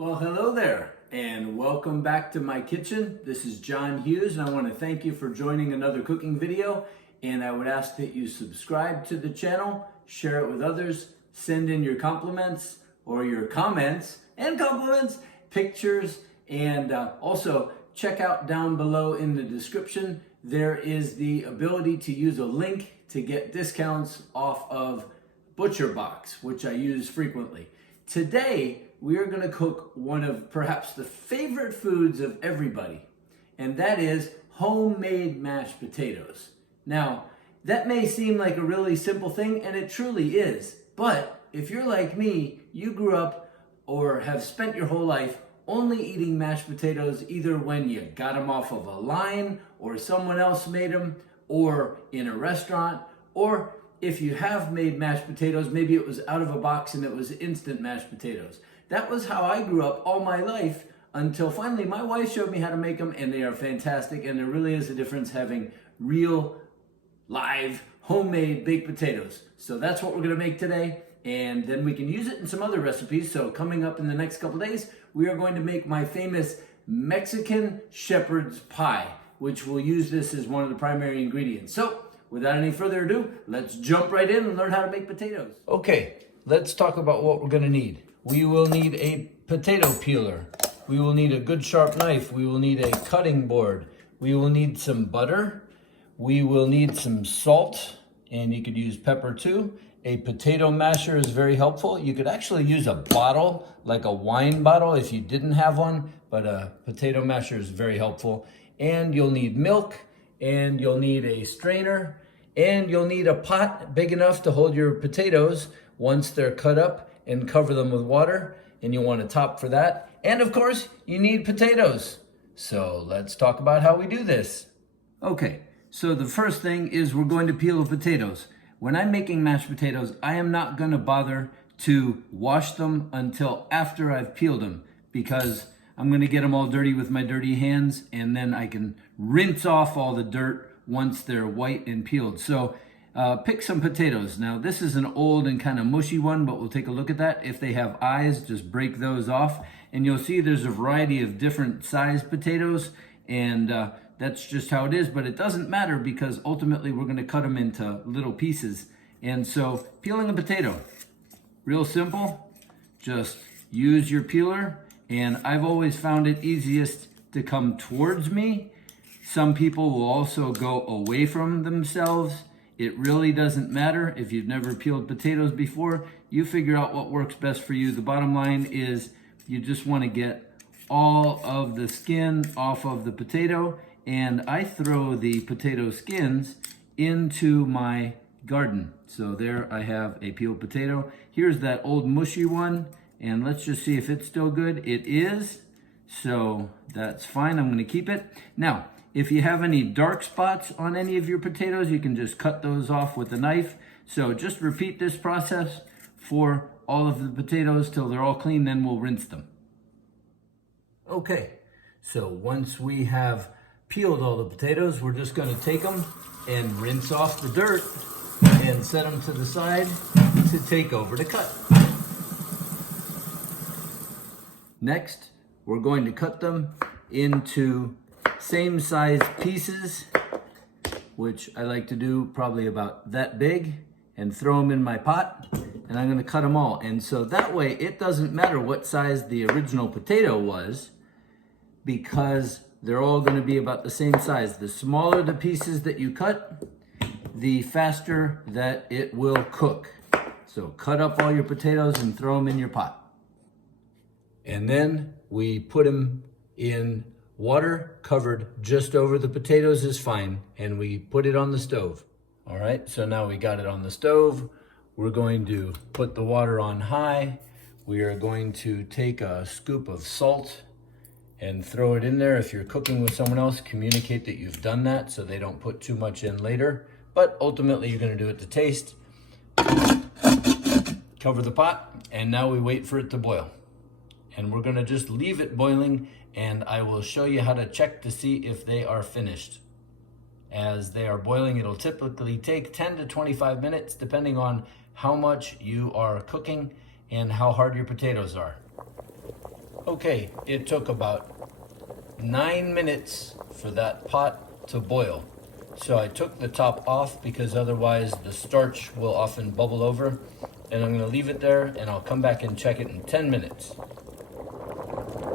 Well, hello there, and welcome back to my kitchen. This is John Hughes, and I want to thank you for joining another cooking video. And I would ask that you subscribe to the channel, share it with others, send in your compliments or your comments and compliments, pictures, and also check out down below in the description. There is the ability to use a link to get discounts off of ButcherBox, which I use frequently. Today, we are going to cook one of perhaps the favorite foods of everybody, and that is homemade mashed potatoes. Now, that may seem like a really simple thing, and it truly is, but if you're like me, you grew up or have spent your whole life only eating mashed potatoes either when you got them off of a line or someone else made them, or in a restaurant, or if you have made mashed potatoes, maybe it was out of a box and it was instant mashed potatoes. That was how I grew up all my life until finally my wife showed me how to make them, and they are fantastic, and there really is a difference having real, live, homemade baked potatoes. So that's what we're gonna make today, and then we can use it in some other recipes. So coming up in the next couple days, we are going to make my famous Mexican shepherd's pie, which will use this as one of the primary ingredients. So without any further ado, let's jump right in and learn how to make potatoes. Okay, let's talk about what we're gonna need. We will need a potato peeler. We will need a good sharp knife. We will need a cutting board. We will need some butter. We will need some salt, and you could use pepper too. A potato masher is very helpful. You could actually use a bottle, like a wine bottle if you didn't have one, but a potato masher is very helpful. And you'll need milk, and you'll need a strainer, and you'll need a pot big enough to hold your potatoes once they're cut up, and cover them with water, and you want a top for that. And of course, you need potatoes. So let's talk about how we do this. Okay, so the first thing is we're going to peel the potatoes. When I'm making mashed potatoes, I am not gonna bother to wash them until after I've peeled them, because I'm gonna get them all dirty with my dirty hands, and then I can rinse off all the dirt once they're white and peeled. So pick some potatoes. Now, this is an old and kind of mushy one, but we'll take a look at that. If they have eyes, just break those off. And you'll see there's a variety of different size potatoes, and that's just how it is, but it doesn't matter because ultimately we're gonna cut them into little pieces. And so, peeling a potato, real simple. Just use your peeler, and I've always found it easiest to come towards me. Some people will also go away from themselves. It really doesn't matter if you've never peeled potatoes before. You figure out what works best for you. The bottom line is you just want to get all of the skin off of the potato, and I throw the potato skins into my garden. So there I have a peeled potato. Here's that old mushy one, and let's just see if it's still good. It is, so that's fine. I'm going to keep it. Now, if you have any dark spots on any of your potatoes, you can just cut those off with a knife. So just repeat this process for all of the potatoes till they're all clean, then we'll rinse them. Okay, so once we have peeled all the potatoes, we're just gonna take them and rinse off the dirt and set them to the side to take over to cut. Next, we're going to cut them into same size pieces, which I like to do probably about that big, and throw them in my pot, and I'm gonna cut them all. And so that way it doesn't matter what size the original potato was, because they're all gonna be about the same size. The smaller the pieces that you cut, the faster that it will cook. So cut up all your potatoes and throw them in your pot. And then we put them in water covered just over the potatoes is fine, and we put it on the stove. All right, so now we got it on the stove. We're going to put the water on high. We are going to take a scoop of salt and throw it in there. If you're cooking with someone else, communicate that you've done that so they don't put too much in later. But ultimately, you're gonna do it to taste. Cover the pot, and now we wait for it to boil. And we're gonna just leave it boiling, and I will show you how to check to see if they are finished. As they are boiling, it'll typically take 10 to 25 minutes, depending on how much you are cooking and how hard your potatoes are. Okay, it took about 9 minutes for that pot to boil. So I took the top off because otherwise the starch will often bubble over, and I'm gonna leave it there and I'll come back and check it in 10 minutes.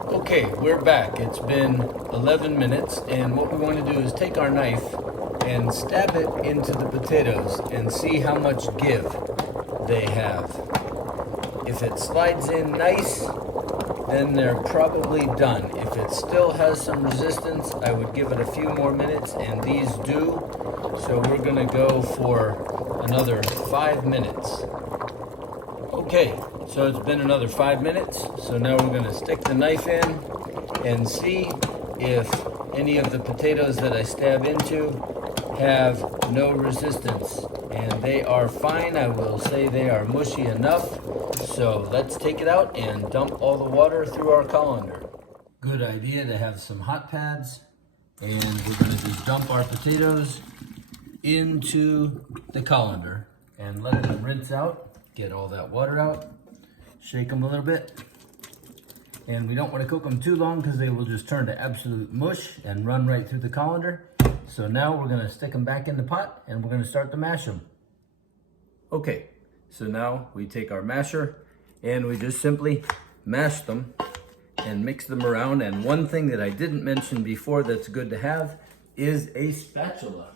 Okay, we're back. It's been 11 minutes, and what we want to do is take our knife and stab it into the potatoes and see how much give they have. If it slides in nice, then they're probably done. If it still has some resistance, I would give it a few more minutes, and these do. So we're gonna go for another 5 minutes. Okay, so it's been another 5 minutes. So now we're gonna stick the knife in and see if any of the potatoes that I stab into have no resistance. And they are fine. I will say they are mushy enough. So let's take it out and dump all the water through our colander. Good idea to have some hot pads. And we're gonna just dump our potatoes into the colander and let them rinse out. Get all that water out, shake them a little bit. And we don't want to cook them too long because they will just turn to absolute mush and run right through the colander. So now we're going to stick them back in the pot and we're going to start to mash them. Okay, so now we take our masher and we just simply mash them and mix them around. And one thing that I didn't mention before that's good to have is a spatula,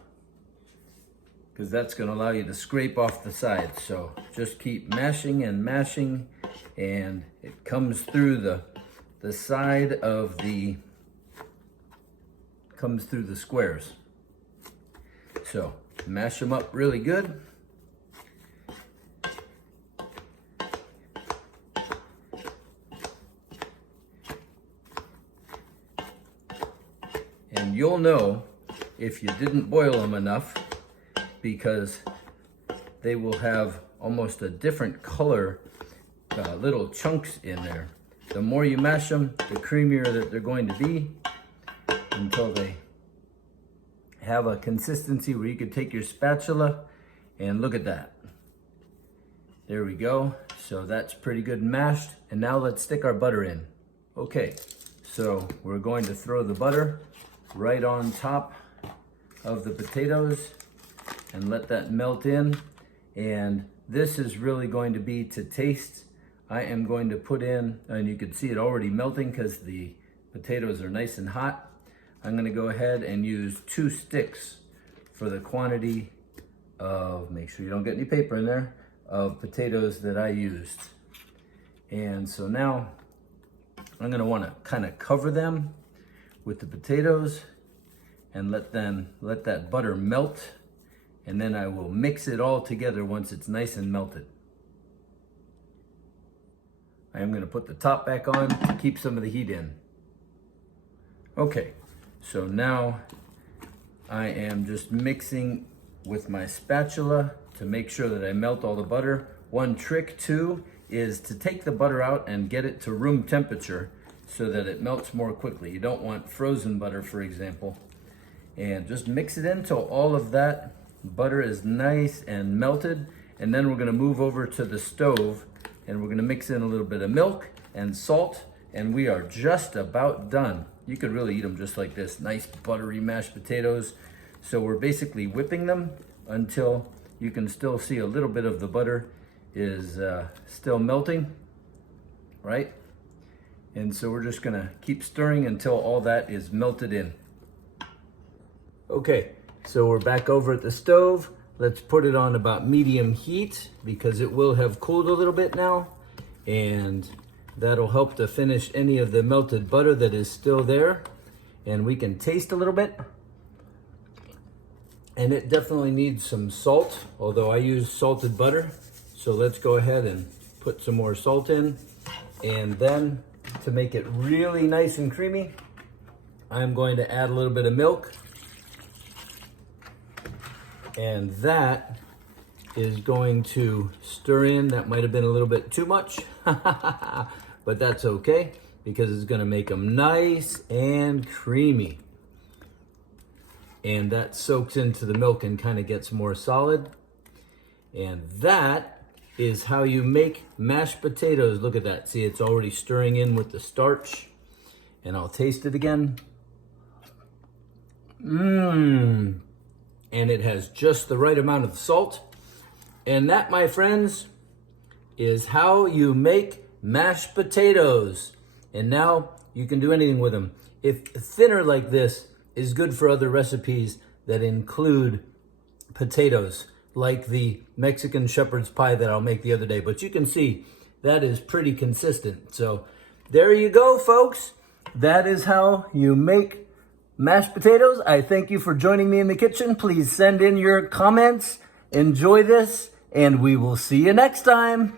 because that's going to allow you to scrape off the sides. So just keep mashing and mashing, and it comes through the side of comes through the squares. So mash them up really good. And you'll know if you didn't boil them enough, because they will have almost a different color, little chunks in there. The more you mash them, the creamier that they're going to be, until they have a consistency where you could take your spatula and look at that. There we go. So that's pretty good mashed. And now let's stick our butter in. Okay, so we're going to throw the butter right on top of the potatoes and let that melt in. And this is really going to be to taste. I am going to put in, and you can see it already melting because the potatoes are nice and hot. I'm gonna go ahead and use 2 sticks for the quantity of, make sure you don't get any paper in there, of potatoes that I used. And so now I'm gonna wanna kind of cover them with the potatoes and let that butter melt. And then I will mix it all together once it's nice and melted. I am going to put the top back on to keep some of the heat in. Okay, so now I am just mixing with my spatula to make sure that I melt all the butter. One trick too is to take the butter out and get it to room temperature so that it melts more quickly. You don't want frozen butter, for example. And just mix it until all of that butter is nice and melted. And then we're gonna move over to the stove and we're gonna mix in a little bit of milk and salt, and we are just about done. You could really eat them just like this, nice buttery mashed potatoes. So we're basically whipping them until you can still see a little bit of the butter is still melting, right? And so we're just gonna keep stirring until all that is melted in. Okay, so we're back over at the stove. Let's put it on about medium heat because it will have cooled a little bit now, and that'll help to finish any of the melted butter that is still there. And we can taste a little bit. And it definitely needs some salt, although I use salted butter. So let's go ahead and put some more salt in. And then to make it really nice and creamy, I'm going to add a little bit of milk. And that is going to stir in. That might have been a little bit too much, but that's okay because it's gonna make them nice and creamy. And that soaks into the milk and kind of gets more solid. And that is how you make mashed potatoes. Look at that. See, it's already stirring in with the starch. And I'll taste it again. And it has just the right amount of salt. And that, my friends, is how you make mashed potatoes. And now you can do anything with them. If thinner like this is good for other recipes that include potatoes, like the Mexican shepherd's pie that I'll make the other day. But you can see that is pretty consistent. So there you go, folks. That is how you make mashed potatoes. I thank you for joining me in the kitchen. Please send in your comments. Enjoy this, and we will see you next time.